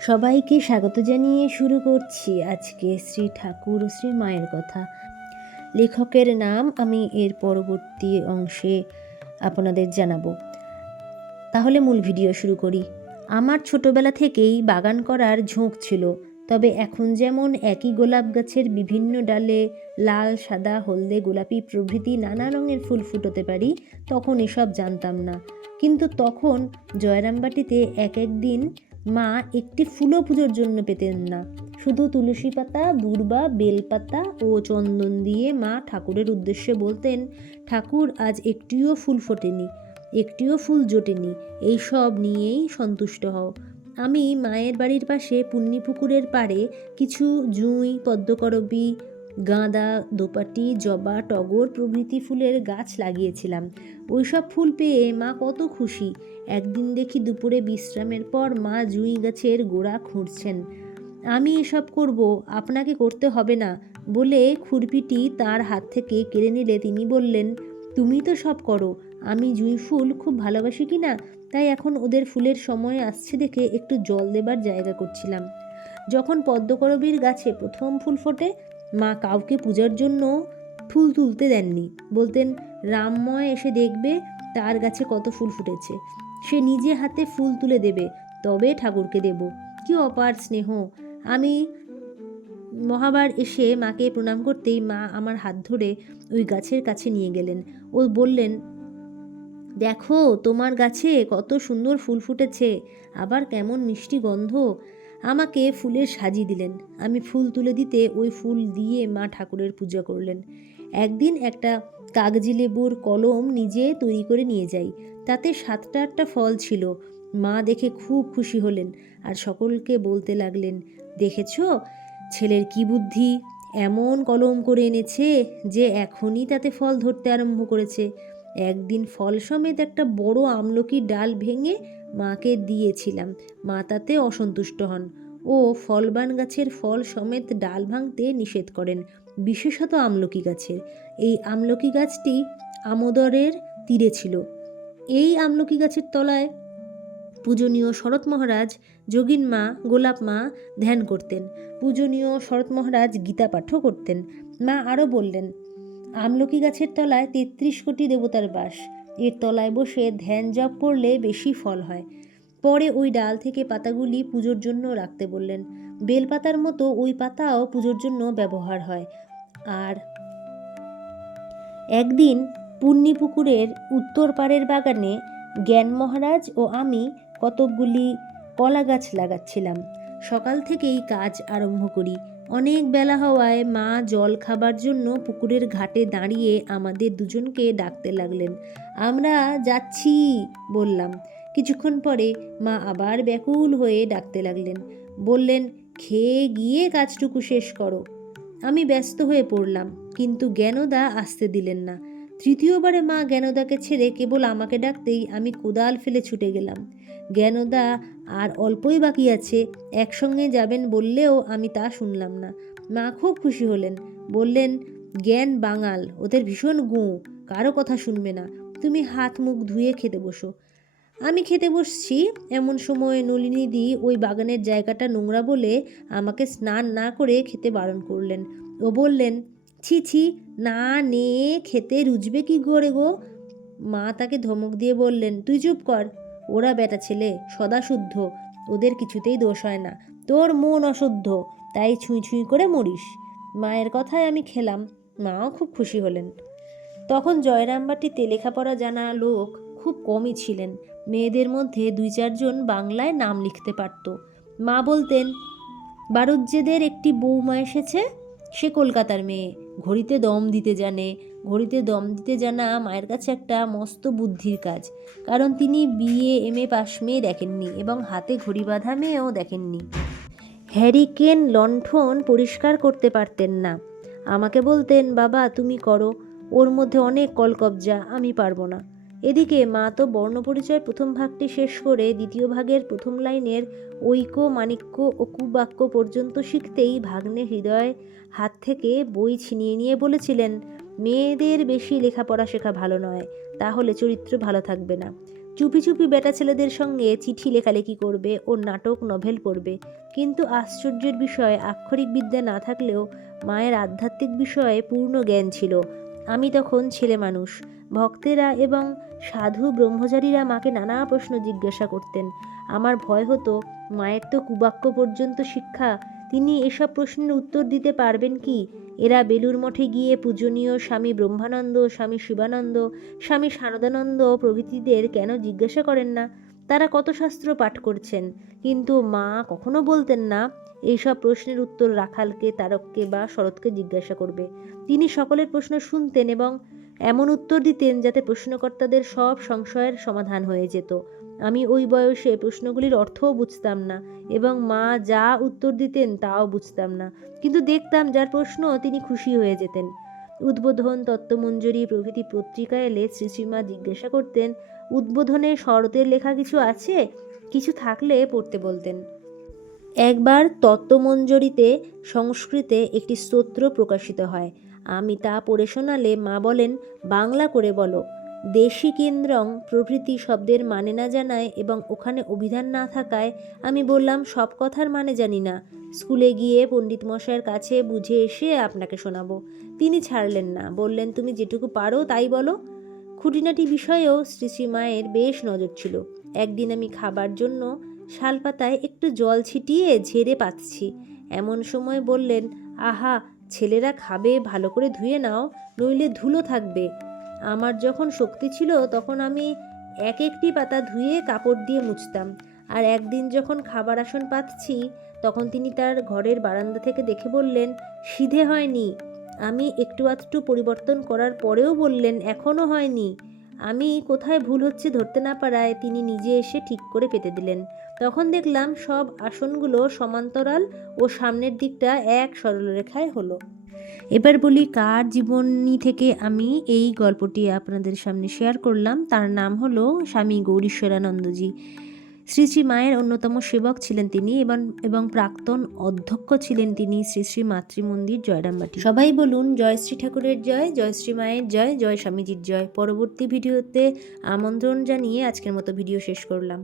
সবাইকে স্বাগত জানিয়ে শুরু করছি আজকে শ্রী ঠাকুর ও শ্রী মায়ের কথা। লেখকের নাম আমি এর পরবর্তী অংশে আপনাদের জানাবো। তাহলে মূল ভিডিও শুরু করি। আমার ছোটবেলা থেকেই বাগান করার ঝোঁক ছিল, তবে এখন যেমন একই গোলাপ গাছের বিভিন্ন ডালে লাল, সাদা, হলদে, গোলাপি প্রভৃতি নানা রঙের ফুল ফুটোতে পারি, তখন এসব জানতাম না। কিন্তু তখন জয়রামবাটিতে এক দিন মা একটি ফুলও পুজোর জন্য পেতেন না। শুধু তুলসী পাতা, দূর্বা, বেলপাতা ও চন্দন দিয়ে মা ঠাকুরের উদ্দেশ্যে বলতেন, ঠাকুর আজ একটিও ফুল ফোটেনি, একটিও ফুল জোটেনি, এই সব নিয়েই সন্তুষ্ট হও। আমি মায়ের বাড়ির পাশে পুণ্যিপুকুরের পাড়ে কিছু জুঁই, পদ্মকরবী, গাঁদা, দোপাটি, জবা, টগর প্রভৃতি ফুলের গাছ লাগিয়েছিলাম। ওইসব ফুল পেয়ে মা কত খুশি। একদিন দেখি দুপুরে বিশ্রামের পর মা জুঁই গাছের গোড়া খুঁড়ছেন। আমি এসব করব, আপনাকে করতে হবে না বলে খুরপিটি তার হাত থেকে কেড়ে নিলে তিনি বললেন, তুমি তো সব করো, আমি জুঁই ফুল খুব ভালোবাসি কি না, তাই এখন ওদের ফুলের সময় আসছে দেখে একটু জল দেবার জায়গা করছিলাম। যখন পদ্মকরবীর গাছে প্রথম ফুল ফোটে, মা কাউকে পূজার জন্য ফুল তুলতে দেননি। বলতেন, রামময় এসে দেখবে তার গাছে কত ফুল ফুটেছে, সে নিজে হাতে ফুল তুলে দেবে, তবে ঠাকুরকে দেব। কি অপার স্নেহ! আমি মহাবার এসে মাকে প্রণাম করতেই মা আমার হাত ধরে ওই গাছের কাছে নিয়ে গেলেন। ও বললেন, দেখো তোমার গাছে কত সুন্দর ফুল ফুটেছে, আবার কেমন মিষ্টি গন্ধ। আমাকে ফুলের সাজি দিলেন। আমি ফুল তুলে দিতে ওই ফুল দিয়ে মা ঠাকুরের পূজা করলেন। একদিন একটা কাগজি লেবুর কলম নিজে তৈরি করে নিয়ে যাই, তাতে 7-8টা ফল ছিল। মা দেখে খুব খুশি হলেন আর সকলকে বলতে লাগলেন, দেখেছো ছেলের কি বুদ্ধি, এমন কলম করে এনেছে যে এখনই তাতে ফল ধরতে আরম্ভ করেছে। একদিন ফল সমেত একটা বড় আমলকির ডাল ভেঙে মাকে দিয়েছিলাম, মা তাতে অসন্তুষ্ট হন ও ফলবান গাছের ফল সমেত ডাল ভাঙতে নিষেধ করেন, বিশেষত আমলকি গাছের। এই আমলকি গাছটি আমোদরের তীরে ছিল। এই আমলকি গাছের তলায় পূজনীয় শরৎ মহারাজ, যোগিন মা, গোলাপ মা ধ্যান করতেন। পূজনীয় শরৎ মহারাজ গীতা পাঠও করতেন। মা আরও বললেন, আমলকি গাছের তলায় 33 কোটি দেবতার বাস, এর তলায় বসে ধ্যান জপ করলে বেশি ফল হয়। পরে ওই ডাল থেকে পাতাগুলি পুজোর জন্য রাখতে বললেন। বেলপাতার মতো ওই পাতাও পুজোর জন্য ব্যবহার হয়। আর একদিন পুণ্যিপুকুরের উত্তর পাড়ের বাগানে জ্ঞান মহারাজ ও আমি কতকগুলি কলা গাছ লাগাচ্ছিলাম। সকাল থেকেই কাজ আরম্ভ করি। অনেক বেলা হওয়ায় মা জল খাবার জন্য পুকুরের ঘাটে দাঁড়িয়ে আমাদের দুজনকে ডাকতে লাগলেন। আমরা যাচ্ছি বললাম। কিছুক্ষণ পরে মা আবার ব্যাকুল হয়ে ডাকতে লাগলেন। বললেন, খেয়ে গিয়ে কাজটুকু শেষ করো। আমি ব্যস্ত হয়ে পড়লাম, কিন্তু জ্ঞানদা আসতে দিলেন না। তৃতীয়বারে মা জ্ঞানদাকে ছেড়ে কেবল আমাকে ডাকতেই আমি কোদাল ফেলে ছুটে গেলাম। জ্ঞানদা আর অল্পই বাকি আছে, একসঙ্গে যাবেন বললেও আমি তা শুনলাম না। মা খুব খুশি হলেন, বললেন, জ্ঞান বাঙাল, ওদের ভীষণ গুঁ, কারো কথা শুনবে না, তুমি হাত মুখ ধুয়ে খেতে বসো। আমি খেতে বসছি, এমন সময় নলিনীদি ওই বাগানের জায়গাটা নোংরা বলে আমাকে স্নান না করে খেতে বারণ করলেন। ও বললেন, ছি ছি, না নে খেতে রুজবে কি করে গো। মা তাকে ধমক দিয়ে বললেন, তুই চুপ কর, ওরা বেটা ছেলে সদাশুদ্ধ, ওদের কিছুতেই দোষ হয় না, তোর মন অশুদ্ধ, তাই ছুঁই ছুঁই করে মরিস। মায়ের কথায় আমি খেলাম। মাও খুব খুশি হলেন। তখন জয়রামবাটিতে লেখাপড়া জানা লোক খুব কমই ছিলেন। মেয়েদের মধ্যে 2-4 জন বাংলায় নাম লিখতে পারত। মা বলতেন, বারুজ্যেদের একটি বৌমা এসেছে, সে কলকাতার মেয়ে, ঘড়িতে দম দিতে জানে। ঘড়িতে দম দিতে জানা মায়ের কাছে একটা মস্ত বুদ্ধির কাজ, কারণ তিনি BA MA পাশ মেয়ে দেখেননি এবং হাতে ঘড়ি বাঁধা মেয়েও দেখেননি। হ্যারিকেন লণ্ঠন পরিষ্কার করতে পারতেন না। আমাকে বলতেন, বাবা তুমি করো, ওর মধ্যে অনেক কলকবজা, আমি পারবো না। এদিকে মা তো বর্ণপরিচয়ের প্রথম ভাগটি শেষ করে দ্বিতীয় ভাগের প্রথম লাইনের ঐক্য, মাণিক্য ও কুবাক্য পর্যন্ত শিখতেই ভাগ্নে হৃদয় হাত থেকে বই ছিনিয়ে নিয়ে বলেছিলেন, মেয়েদের বেশি লেখাপড়া শেখা ভালো নয়, তাহলে চরিত্র ভালো থাকবে না। চুপি চুপি বেটা ছেলেদের সঙ্গে চিঠি লেখালেখি করবে ও নাটক নভেল পড়বে। কিন্তু আশ্চর্যের বিষয়, আক্ষরিক বিদ্যা না থাকলেও মায়ের আধ্যাত্মিক বিষয়ে পূর্ণ জ্ঞান ছিল। আমি তখন ছেলে মানুষ। ভক্তেরা এবং সাধু ব্রহ্মচারীরা মাকে নানা প্রশ্ন জিজ্ঞাসা করতেন। আমার ভয় হতো, মায়ের তো কুবাক্য পর্যন্ত শিক্ষা, তিনি এসব প্রশ্নের উত্তর দিতে পারবেন কি? এরা বেলুর মঠে গিয়ে পূজনীয় স্বামী ব্রহ্মানন্দ, স্বামী শিবানন্দ, স্বামী সারদানন্দ প্রভৃতিদের কেন জিজ্ঞাসা করেন না? তারা কত শাস্ত্র পাঠ করছেন, কিন্তু মা কখনো বলতেন না এইসব প্রশ্নের উত্তর রাখালকে, তারককে বা শরৎকে জিজ্ঞাসা করবে। তিনি সকলের প্রশ্ন শুনতেন এবং এমন উত্তর দিতেন যাতে প্রশ্নকর্তাদের সব সংশয়ের সমাধান হয়ে যেত। আমি ওই বয়সে প্রশ্নগুলির অর্থও বুঝতাম না এবং মা যা উত্তর দিতেন তাও বুঝতাম না, কিন্তু দেখতাম যার প্রশ্ন তিনি খুশি হয়ে যেতেন। উদ্বোধন, তত্ত্বমঞ্জরি প্রভৃতি পত্রিকা এলে শ্রীশ্রীমা জিজ্ঞাসা করতেন, উদ্বোধনে শরতের লেখা কিছু আছে? কিছু থাকলে পড়তে বলতেন। একবার তত্ত্বমঞ্জরিতে সংস্কৃতে একটি স্তোত্র প্রকাশিত হয়। আমি তা পড়ে শোনালে মা বলেন, বাংলা করে বলো। দেশি কেন্দ্রং প্রভৃতি শব্দের মানে না জানায় এবং ওখানে অভিধান না থাকায় আমি বললাম, সব কথার মানে জানি না, স্কুলে গিয়ে পণ্ডিত মশাইয়ের কাছে বুঝে এসে আপনাকে শোনাবো। তিনি ছাড়লেন না, বললেন, তুমি যেটুকু পারো তাই বলো। খুঁটিনাটি বিষয়েও শ্রীশ্রীমায়ের বেশ নজর ছিল। একদিন আমি খাবার জন্য শালপাতায় একটু জল ছিটিয়ে ঝেড়ে পাচ্ছি, এমন সময় বললেন, আহা, ছেলেরা খাবে, ভালো করে ধুয়ে নাও, নইলে ধুলো থাকবে। আমার যখন শক্তি ছিল তখন আমি এক একটি পাতা ধুয়ে কাপড় দিয়ে মুছতাম, আর একদিন যখন খাবার আসন পাতছি তখন তিনি তার ঘরের বারান্দা থেকে দেখে বললেন, সিধে হয়নি। আমি একটু আধটু পরিবর্তন করার পরেও বললেন, এখনও হয়নি। আমি কোথায় ভুল হচ্ছে ধরতে না পারায় তিনি নিজে এসে ঠিক করে পেতে দিলেন। তখন দেখলাম সব আসনগুলো সমান্তরাল ও সামনের দিকটা এক সরলরেখায় হলো। এবার বলি কার জীবনী থেকে আমি এই গল্পটি আপনাদের সামনে শেয়ার করলাম। তার নাম হলো স্বামী গৌরীশ্বরানন্দজি। শ্রী শ্রী মায়ের অন্যতম সেবক ছিলেন তিনি এবং প্রাক্তন অধ্যক্ষ ছিলেন তিনি শ্রী শ্রী মাতৃমন্দির জয়রামবাটি। সবাই বলুন, জয় শ্রী ঠাকুরের জয়, জয় শ্রী মায়ের জয়, জয় স্বামীজির জয়। পরবর্তী ভিডিওতে আমন্ত্রণ জানিয়ে আজকের মতো ভিডিও শেষ করলাম।